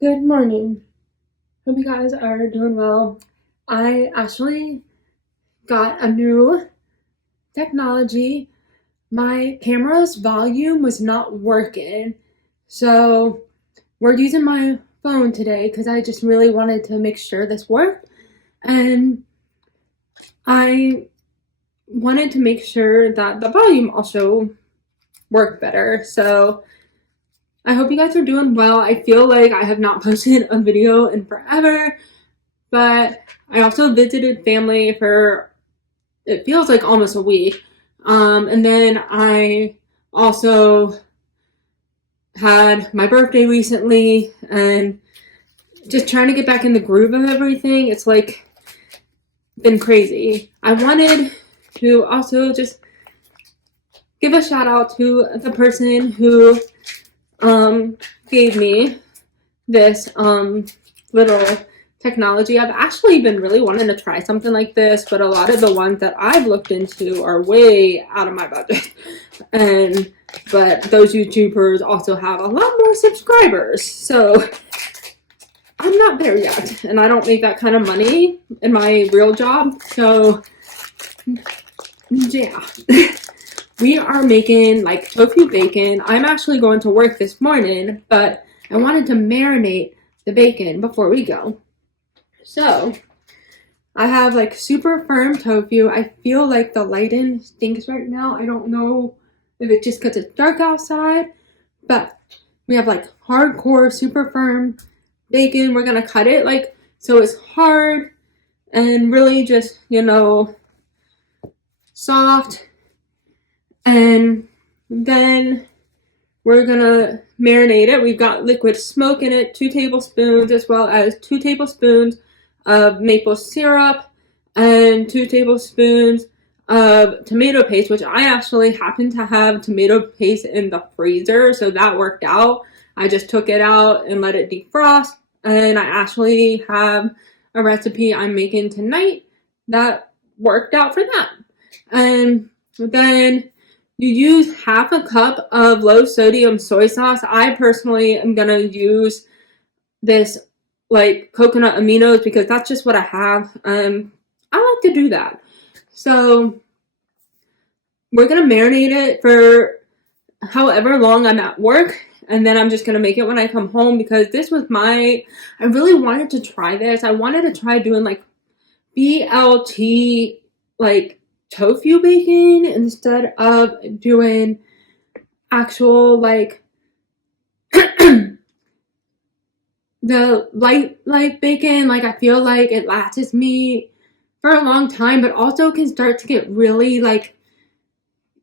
Good morning. Hope you guys are doing well. I actually got a new technology. My camera's volume was not working, so we're using my phone today because I just really wanted to make sure this worked. And I wanted to make sure that the volume also worked better. So I hope you guys are doing well. I feel like I have not posted a video in forever, but I also visited family for, it feels like almost a week. And then I also had my birthday recently and just trying to get back in the groove of everything. It's like been crazy. I wanted to also just give a shout out to the person who gave me this little technology. I've actually been really wanting to try something like this, but a lot of the ones that I've looked into are way out of my budget. But those YouTubers also have a lot more subscribers, so I'm not there yet, and I don't make that kind of money in my real job, so yeah. We are making like tofu bacon. I'm actually going to work this morning, but I wanted to marinate the bacon before we go. So I have like super firm tofu. I feel like the lighting stinks right now. I don't know if it's just because it's dark outside, but we have like hardcore super firm bacon. We're gonna cut it like so it's hard and really just, soft. And then we're gonna marinate it. We've got liquid smoke in it, 2 tablespoons, as well as 2 tablespoons of maple syrup and 2 tablespoons of tomato paste, which I actually happen to have tomato paste in the freezer, so that worked out. I just took it out and let it defrost, and I actually have a recipe I'm making tonight that worked out for that. And then you use half a cup of low sodium soy sauce. I personally am going to use this like coconut aminos because that's just what I have. I like to do that. So we're going to marinate it for however long I'm at work. And then I'm just going to make it when I come home because this was I really wanted to try this. I wanted to try doing like BLT, like tofu bacon instead of doing actual like the light bacon. Like I feel like it lasts me for a long time, but also can start to get really like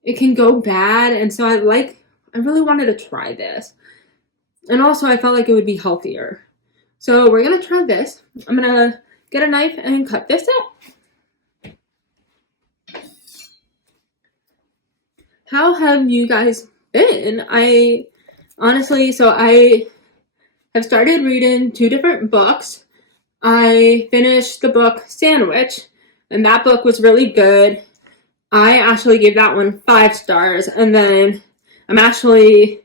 it can go bad. And so I really wanted to try this, and also I felt like it would be healthier. So we're gonna try this. I'm gonna get a knife and cut this out. How have you guys been? I have started reading 2 different books. I finished the book Sandwich, and that book was really good. I actually gave that one 5 stars, and then I'm actually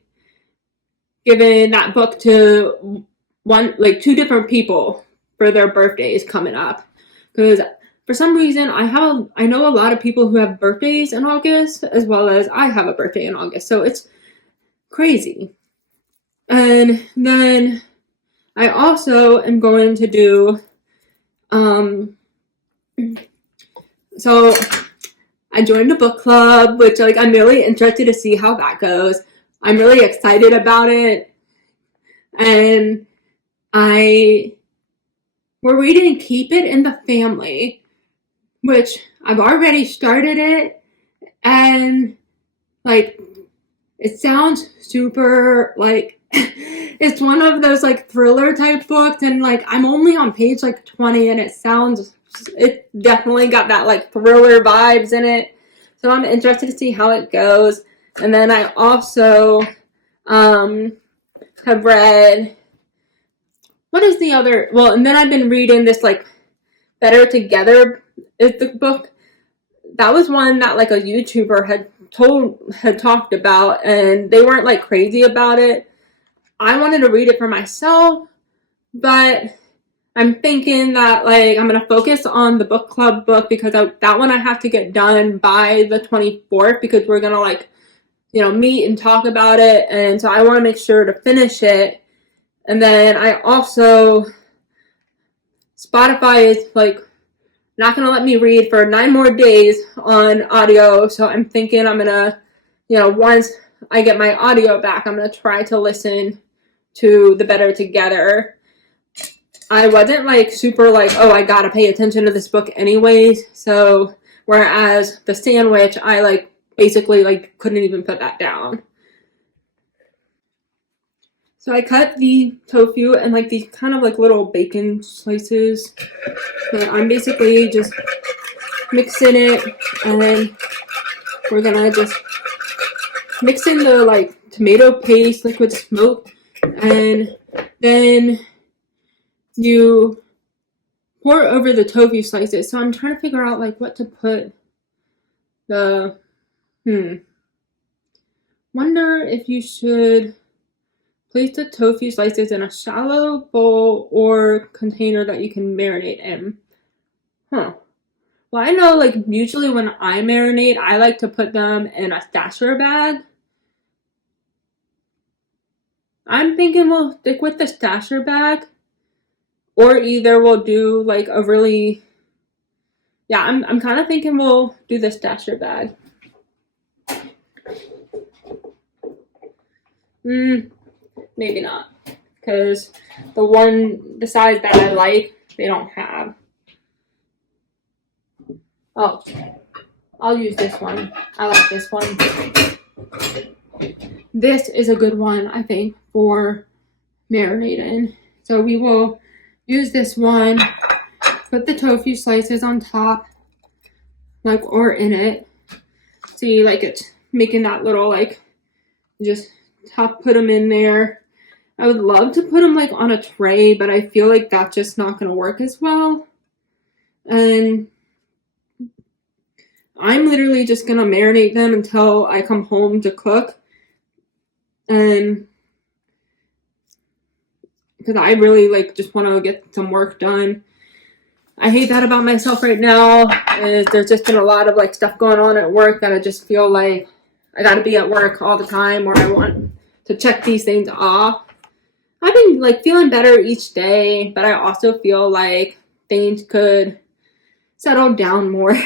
giving that book to 2 different people for their birthdays coming up, because for some reason I know a lot of people who have birthdays in August, as well as I have a birthday in August, so it's crazy. And then I also am going to do so I joined a book club, which like I'm really interested to see how that goes. I'm really excited about it. And we're reading Keep It in the Family, which I've already started it, and like it sounds super like it's one of those like thriller type books, and like I'm only on page like 20, and it definitely got that like thriller vibes in it. So I'm interested to see how it goes. And then I also have read and then I've been reading this like Better Together is the book. That was one that like a YouTuber had talked about, and they weren't like crazy about it. I wanted to read it for myself, but I'm thinking that like I'm gonna focus on the book club book because that one I have to get done by the 24th because we're gonna like, you know, meet and talk about it, and so I want to make sure to finish it. And then I also, Spotify is like not gonna let me read for 9 more days on audio, so I'm thinking I'm gonna, you know, once I get my audio back, I'm gonna try to listen to the Better Together. I wasn't like super like, oh, I gotta pay attention to this book anyways. So whereas the sandwich, I like basically like couldn't even put that down. So I cut the tofu and like these kind of like little bacon slices. But I'm basically just mixing it, and then we're gonna just mix in the like tomato paste, liquid smoke, and then you pour over the tofu slices. So I'm trying to figure out like what to put the, wonder if you should place the tofu slices in a shallow bowl or container that you can marinate in. Well, I know like usually when I marinate, I like to put them in a stasher bag. I'm thinking we'll stick with the stasher bag, or either we'll do like a really, yeah, I'm kind of thinking we'll do the stasher bag. Maybe not, because the size that I like, they don't have. Oh, I'll use this one. I like this one. This is a good one, I think, for marinating. So we will use this one, put the tofu slices on top, like, or in it. See, like it's making that little, like, just put them in there. I would love to put them like on a tray, but I feel like that's just not going to work as well. And I'm literally just going to marinate them until I come home to cook. And because I really like just want to get some work done. I hate that about myself right now, is there's just been a lot of like stuff going on at work that I just feel like I got to be at work all the time, or I want to check these things off. I've been like feeling better each day, but I also feel like things could settle down more.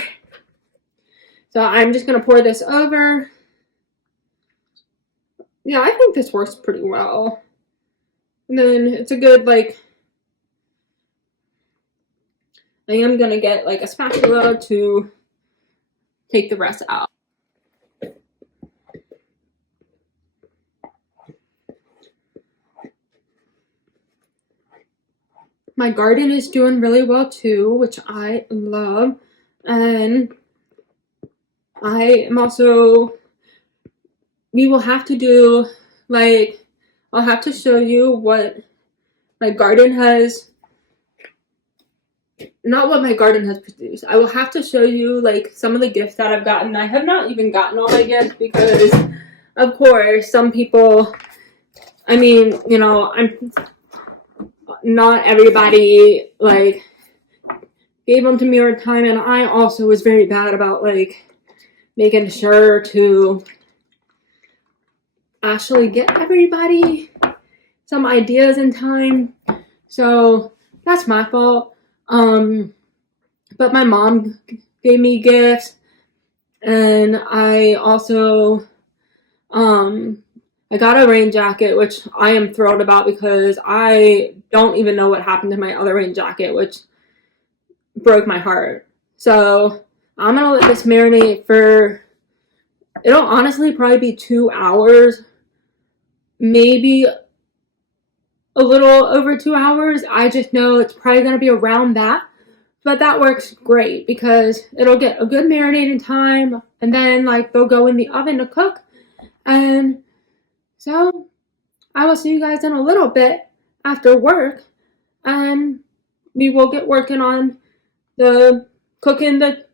So I'm just going to pour this over. Yeah, I think this works pretty well. And then it's a good, like, I am going to get like a spatula to take the rest out. My garden is doing really well too, which I love. And I am also, we will have to do, like, I'll have to show you what my garden has, not what my garden has produced. I will have to show you, like, some of the gifts that I've gotten. I have not even gotten all my gifts because, of course, some people, I mean, you know, not everybody, like, gave them to me all the time, and I also was very bad about, like, making sure to actually get everybody some ideas in time. So that's my fault. But my mom gave me gifts, and I also I got a rain jacket, which I am thrilled about because I don't even know what happened to my other rain jacket, which broke my heart. So I'm gonna let this marinate for, it'll honestly probably be 2 hours, maybe a little over 2 hours. I just know it's probably gonna be around that, but that works great because it'll get a good marinating time, and then like they'll go in the oven to cook. And so I will see you guys in a little bit after work, and we will get working on cooking the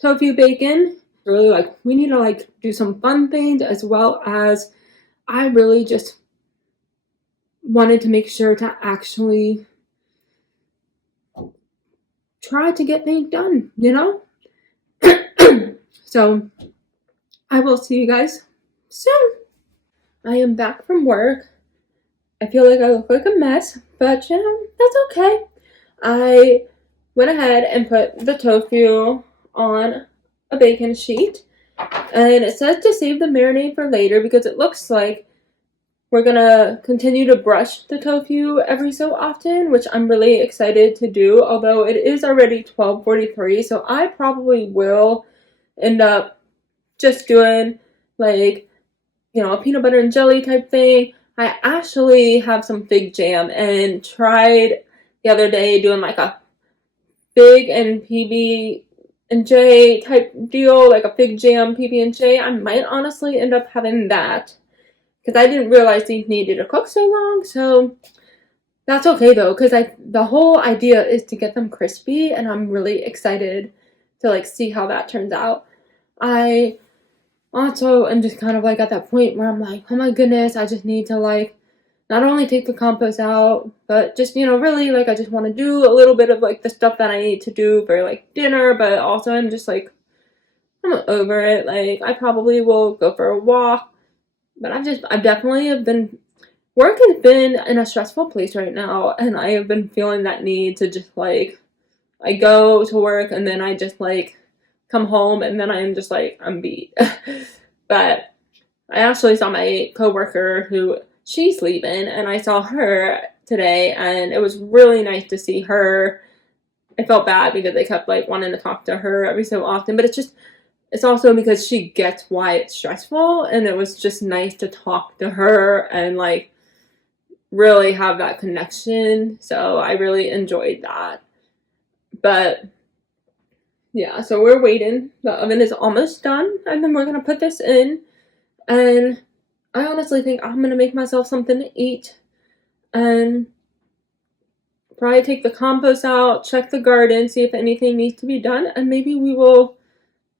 tofu bacon. Really, like, we need to like do some fun things, as well as I really just wanted to make sure to actually try to get things done, you know? So I will see you guys soon. I am back from work. I feel like I look like a mess, but you know, that's okay. I went ahead and put the tofu on a baking sheet, and it says to save the marinade for later because it looks like we're gonna continue to brush the tofu every so often, which I'm really excited to do, although it is already 12:43, so I probably will end up just doing like, you know, a peanut butter and jelly type thing. I actually have some fig jam and tried the other day doing like a fig and PB and J type deal, like a fig jam PB and J. I might honestly end up having that because I didn't realize these needed to cook so long. So that's okay though, because the whole idea is to get them crispy, and I'm really excited to like see how that turns out. I also am just kind of like at that point where I'm like, oh my goodness, I just need to like not only take the compost out, but just, you know, really like I just want to do a little bit of like the stuff that I need to do for like dinner, but also I'm just like, I'm over it. Like I probably will go for a walk, but I've definitely have been, work has been in a stressful place right now, and I have been feeling that need to just like, I go to work and then I just like come home and then I'm just like, I'm beat. But I actually saw my coworker who she's leaving, and I saw her today, and it was really nice to see her. I felt bad because they kept like wanting to talk to her every so often, but it's also because she gets why it's stressful, and it was just nice to talk to her and like really have that connection. So I really enjoyed that. But yeah, so we're waiting. The oven is almost done, and then we're gonna put this in, and I honestly think I'm gonna make myself something to eat and probably take the compost out, check the garden, see if anything needs to be done, and maybe we will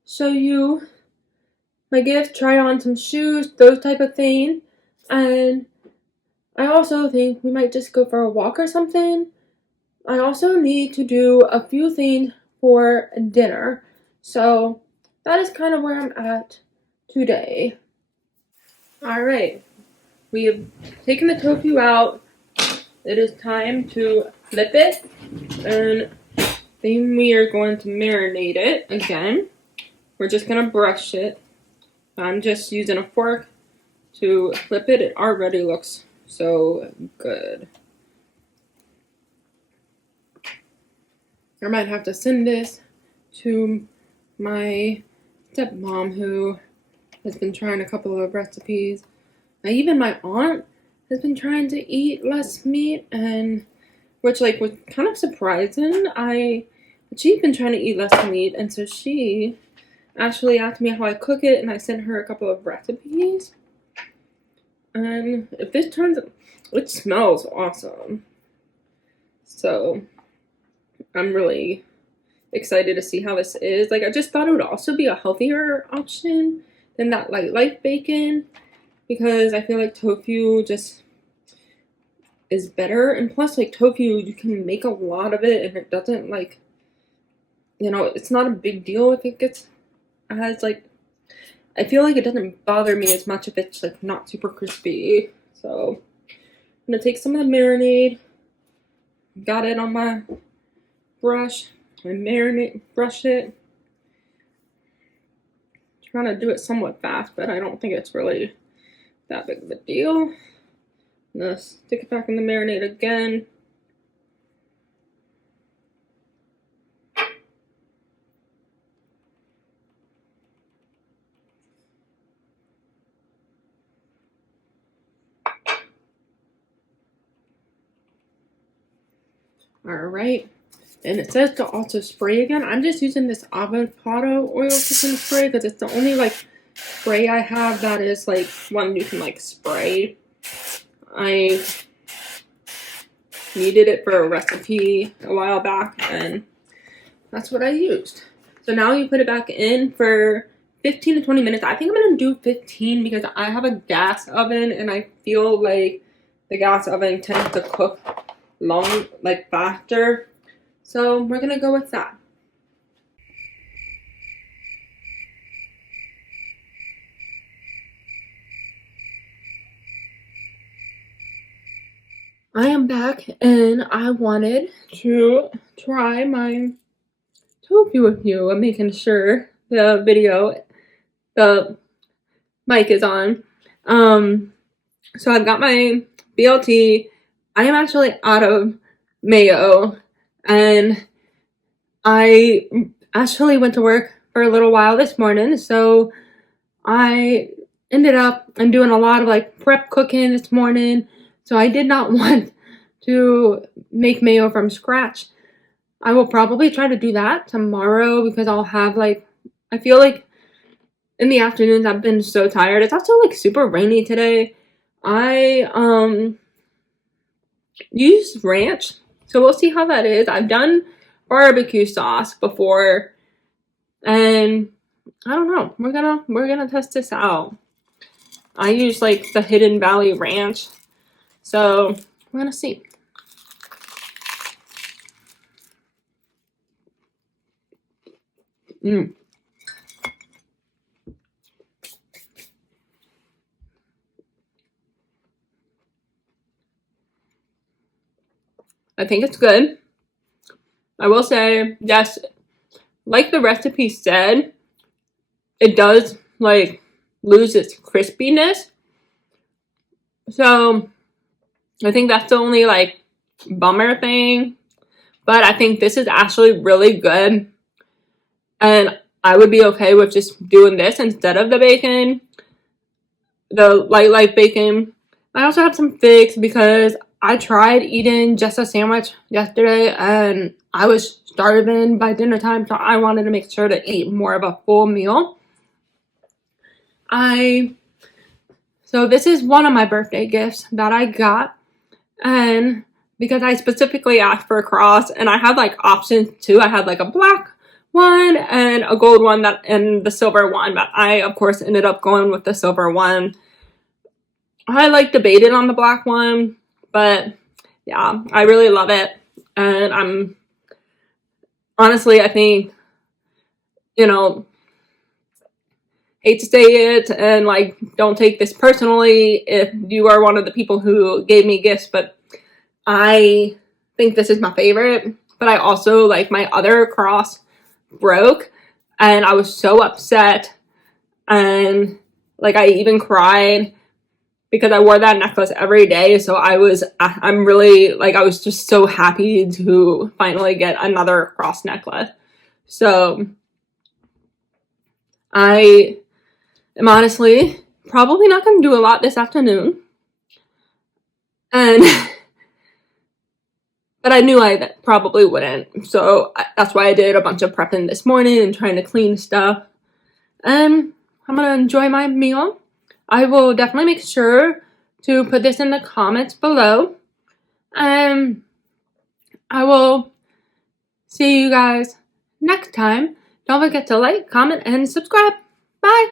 show you my gift, try on some shoes, those type of thing. And I also think we might just go for a walk or something. I also need to do a few things for dinner. So that is kind of where I'm at today. Alright, we have taken the tofu out. It is time to flip it, and then we are going to marinate it again. We're just going to brush it. I'm just using a fork to flip it. It already looks so good. I might have to send this to my stepmom, who has been trying a couple of recipes. Now, even my aunt has been trying to eat less meat, and which like was kind of surprising. She's been trying to eat less meat, and so she actually asked me how I cook it, and I sent her a couple of recipes. And if this turns, it smells awesome. So I'm really excited to see how this is. Like I just thought it would also be a healthier option than that like light bacon, because I feel like tofu just is better, and plus like tofu you can make a lot of it and it doesn't like, you know, it's not a big deal if it gets as like, I feel like it doesn't bother me as much if it's like not super crispy. So I'm gonna take some of the marinade, got it on my brush, and brush it. Trying to do it somewhat fast, but I don't think it's really that big of a deal. I'm gonna stick it back in the marinade again. Alright, and it says to also spray again. I'm just using this avocado oil cooking spray because it's the only like spray I have that is like one you can like spray. I needed it for a recipe a while back, and that's what I used. So now you put it back in for 15 to 20 minutes. I think I'm going to do 15 because I have a gas oven, and I feel like the gas oven tends to cook long, like faster. So we're gonna go with that. I am back and I wanted to try my tofu with you. I'm making sure the mic is on. So I've got my BLT. I am actually out of mayo, and I actually went to work for a little while this morning, so I ended up doing a lot of like prep cooking this morning, so I did not want to make mayo from scratch. I will probably try to do that tomorrow because I'll have like, I feel like in the afternoons I've been so tired. It's also like super rainy today. I use ranch, so we'll see how that is. I've done barbecue sauce before, and I don't know. We're gonna test this out. I use like the Hidden Valley Ranch, so we're gonna see. I think it's good. I will say, yes, like the recipe said, it does like lose its crispiness. So I think that's the only like bummer thing. But I think this is actually really good. And I would be okay with just doing this instead of the bacon. The light bacon. I also have some figs because I tried eating just a sandwich yesterday and I was starving by dinner time, so I wanted to make sure to eat more of a full meal. So this is one of my birthday gifts that I got, and because I specifically asked for a cross, and I had like options too. I had like a black one and a gold one and the silver one, but I of course ended up going with the silver one. I like debated on the black one, but yeah, I really love it. And honestly, I think, hate to say it, and like, don't take this personally if you are one of the people who gave me gifts, but I think this is my favorite. But I also, like, my other cross broke, and I was so upset, and like, I even cried because I wore that necklace every day. So I'm really, like, I was just so happy to finally get another cross necklace. So I am honestly probably not going to do a lot this afternoon. But I knew I probably wouldn't. So that's why I did a bunch of prepping this morning and trying to clean stuff. I'm going to enjoy my meal. I will definitely make sure to put this in the comments below. I will see you guys next time. Don't forget to like, comment, and subscribe. Bye!